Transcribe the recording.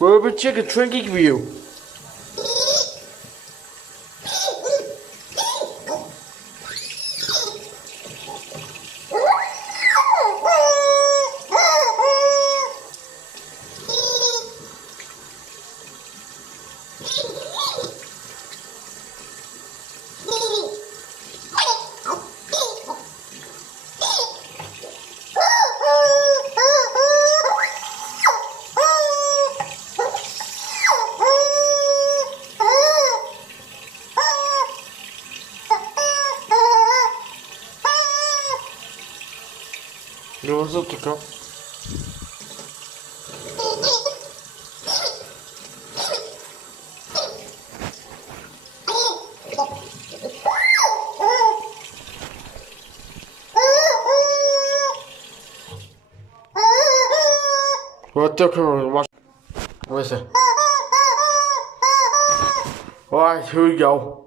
We'll check a drinking view. No, zo tylko. What the fuck? Where's it? Alright, here we go.